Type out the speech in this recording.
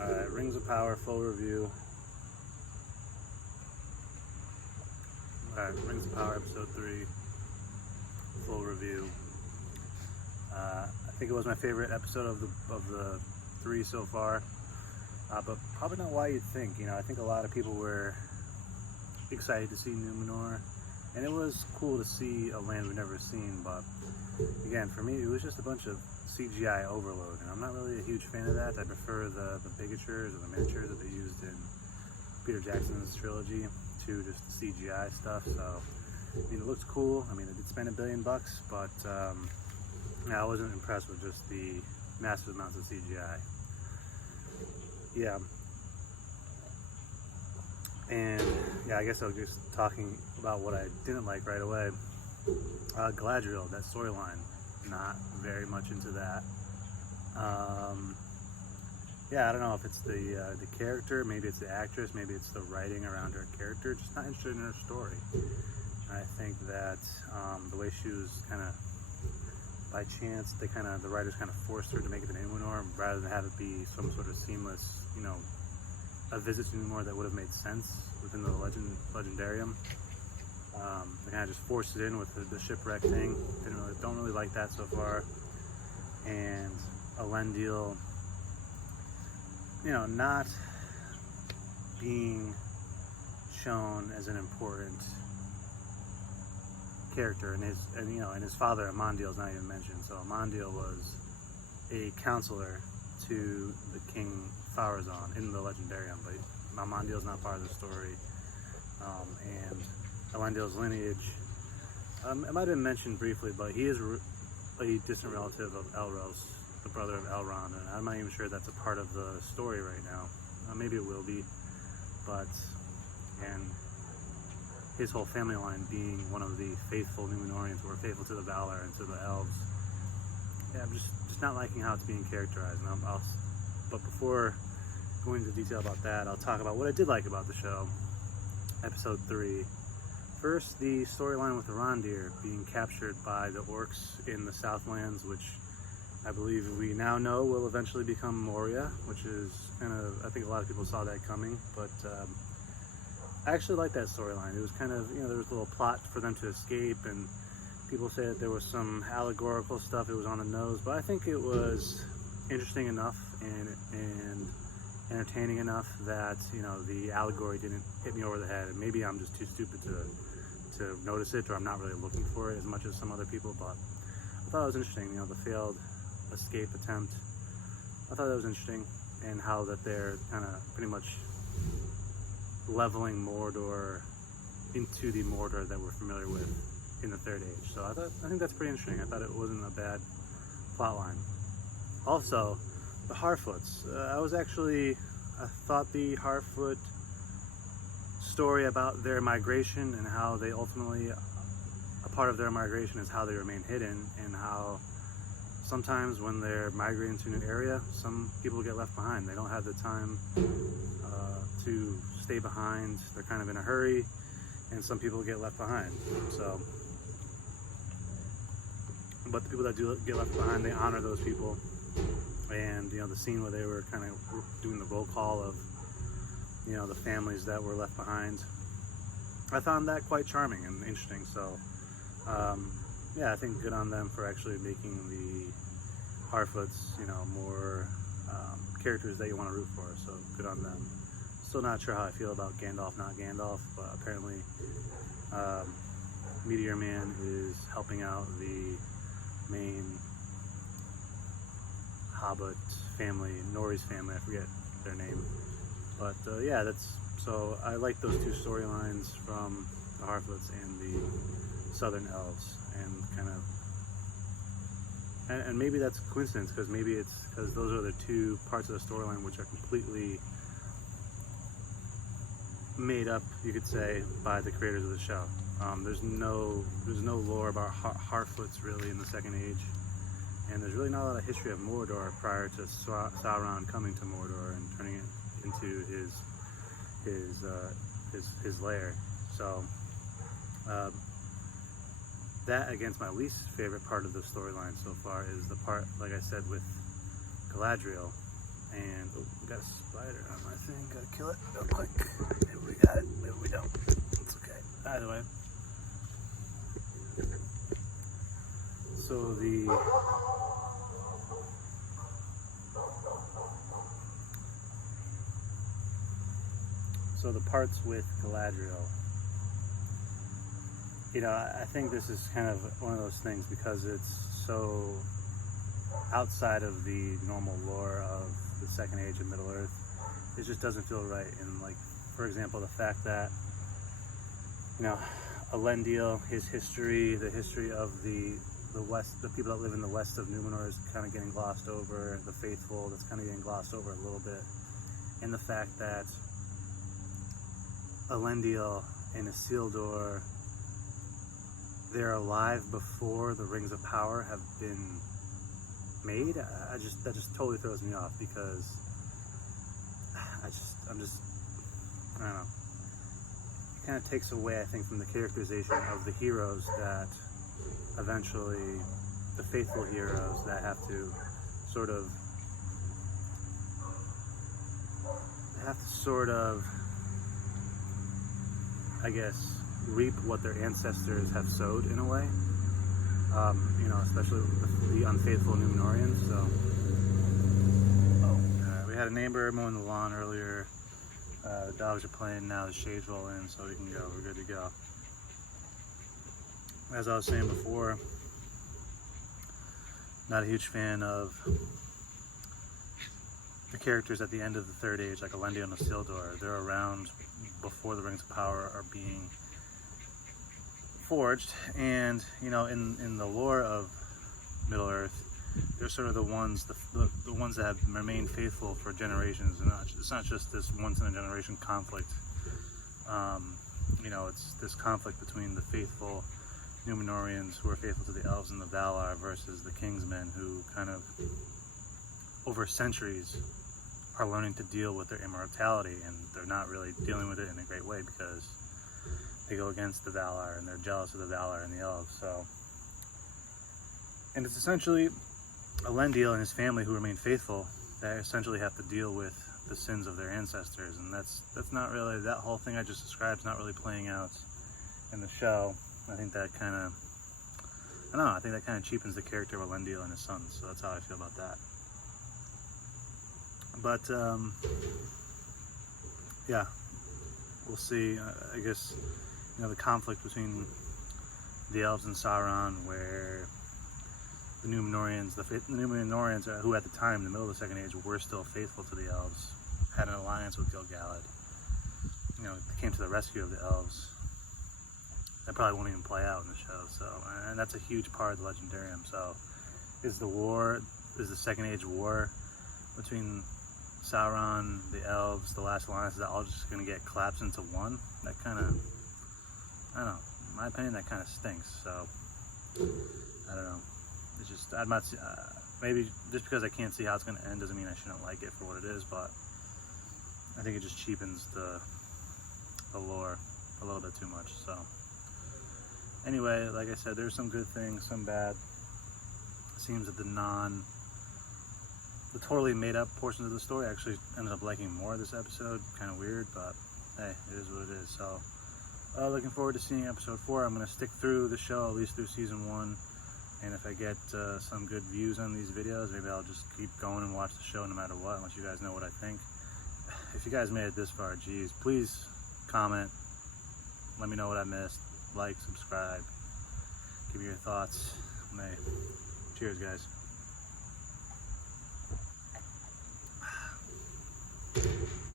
Alright, Rings of Power full review. Alright, Rings of Power episode 3 full review. I think it was my favorite episode of the 3 so far, but probably not why you'd think. I think a lot of people were excited to see Numenor, and it was cool to see a land we've never seen, but again, for me, it was just a bunch of CGI overload, and I'm not really a huge fan of that. I prefer the bigatures or the miniatures that they used in Peter Jackson's trilogy to just the CGI stuff. So, it looks cool. It did spend $1 billion, but I wasn't impressed with just the massive amounts of CGI. Yeah. And yeah, I guess I was just talking about what I didn't like right away. Galadriel, that storyline, not very much into that. Yeah, I don't know if it's the character, maybe it's the actress, maybe it's the writing around her character, just not interested in her story. I think that the way she was kind of, by chance, the writers kind of forced her to make it to Numenor rather than have it be some sort of seamless, a visit to Numenor that would have made sense within the legendarium. They kind of just forced it in with the shipwreck thing. Don't really like that so far. And Elendil, not being shown as an important character, and his father Amandil is not even mentioned. So Amandil was a counselor to the King Pharazôn in the legendarium, but Amandil is not part of the story. And Elendil's lineage, it might have been mentioned briefly, but he is a distant relative of Elros, the brother of Elrond, and I'm not even sure that's a part of the story right now. Maybe it will be, but and his whole family line being one of the faithful Numenorians who are faithful to the Valar and to the elves. Yeah, I'm just not liking how it's being characterized. But before going into detail about that, I'll talk about what I did like about the show. Episode 3. First, the storyline with Arondir being captured by the orcs in the Southlands, which I believe we now know will eventually become Moria, which is I think a lot of people saw that coming, but I actually like that storyline. It was there was a little plot for them to escape, and people say that there was some allegorical stuff, it was on the nose, but I think it was interesting enough and entertaining enough that, the allegory didn't hit me over the head, and maybe I'm just too stupid to notice it, or I'm not really looking for it as much as some other people, but I thought it was interesting, the failed escape attempt. I thought that was interesting, and how that they're kind of pretty much leveling Mordor into the Mordor that we're familiar with in the Third Age. So I think that's pretty interesting. I thought it wasn't a bad plot line. Also, the Harfoots. I thought the Harfoot story about their migration and how they ultimately, a part of their migration is how they remain hidden, and how sometimes when they're migrating to a new area, some people get left behind. They don't have the time to stay behind. They're kind of in a hurry, and some people get left behind. So, but the people that do get left behind, they honor those people. And the scene where they were kind of doing the roll call of the families that were left behind, I found that quite charming and interesting. So yeah, I think good on them for actually making the Harfoots more characters that you want to root for. So good on them. Still not sure how I feel about Gandalf, not Gandalf, but apparently Meteor Man is helping out the main Hobbit family, Nori's family, I forget their name. But yeah, so I like those two storylines from the Harfoots and the Southern Elves, and maybe that's a coincidence, because maybe it's because those are the two parts of the storyline which are completely made up, you could say, by the creators of the show. There's no lore about Harfoots really in the Second Age, and there's really not a lot of history of Mordor prior to Sauron coming to Mordor and turning it into his lair. So that, against my least favorite part of the storyline so far, is the part, like I said, with Galadriel And oh, we got a spider on my thing. Gotta kill it real quick. Maybe we got it. Maybe we don't. It's okay. Either way. So the parts with Galadriel, you know, I think this is kind of one of those things because it's so outside of the normal lore of the Second Age of Middle Earth. It just doesn't feel right. And like, for example, the fact that, you know, Elendil, his history, the history of the west, the people that live in the west of Numenor is kind of getting glossed over. The faithful, that's kind of getting glossed over a little bit. And the fact that Elendil and Isildur, they're alive before the Rings of Power have been made. That just totally throws me off because I don't know. It kind of takes away, I think, from the characterization of the heroes that eventually, the faithful heroes that have to sort of, I guess, reap what their ancestors have sowed in a way. You know, especially the unfaithful Numenorians. So, we had a neighbor mowing the lawn earlier. The dogs are playing now. The shades roll in, so we can go. We're good to go. As I was saying before, not a huge fan of the characters at the end of the Third Age, like Elendil and Isildur. They're around before the Rings of Power are being forged, and you know, in the lore of Middle Earth, they're sort of the ones that have remained faithful for generations, and it's not just this once in a generation conflict. You know, it's this conflict between the faithful Numenorians who are faithful to the elves and the Valar versus the Kingsmen who kind of over centuries are learning to deal with their immortality, and they're not really dealing with it in a great way because they go against the Valar and they're jealous of the Valar and the elves. So, and it's essentially Elendil and his family who remain faithful that essentially have to deal with the sins of their ancestors, and that's not really, that whole thing I just described is not really playing out in the show. I think that kind of, I don't know, I think that kind of cheapens the character of Elendil and his sons, so that's how I feel about that. But yeah, we'll see. I guess, you know, the conflict between the elves and Sauron, where the Numenorians, who at the time, in the middle of the Second Age, were still faithful to the elves, had an alliance with Gil-galad. You know, they came to the rescue of the elves. That probably won't even play out in the show. So, and that's a huge part of the Legendarium. So, is the Second Age war between Sauron, the elves, the last alliance, is that all just going to get collapsed into one? That kind of, I don't know, in my opinion, that kind of stinks. So, I don't know. It's just, I'm not, maybe just because I can't see how it's going to end doesn't mean I shouldn't like it for what it is, but I think it just cheapens the lore a little bit too much. So, anyway, like I said, there's some good things, some bad. It seems that the totally made up portions of the story actually ended up liking more this episode. Kind of weird, but hey, it is what it is. So, looking forward to seeing episode 4. I'm going to stick through the show, at least through season 1. And if I get some good views on these videos, maybe I'll just keep going and watch the show no matter what, unless you guys know what I think. If you guys made it this far, geez, please comment. Let me know what I missed. Like, subscribe. Give me your thoughts. Cheers, guys.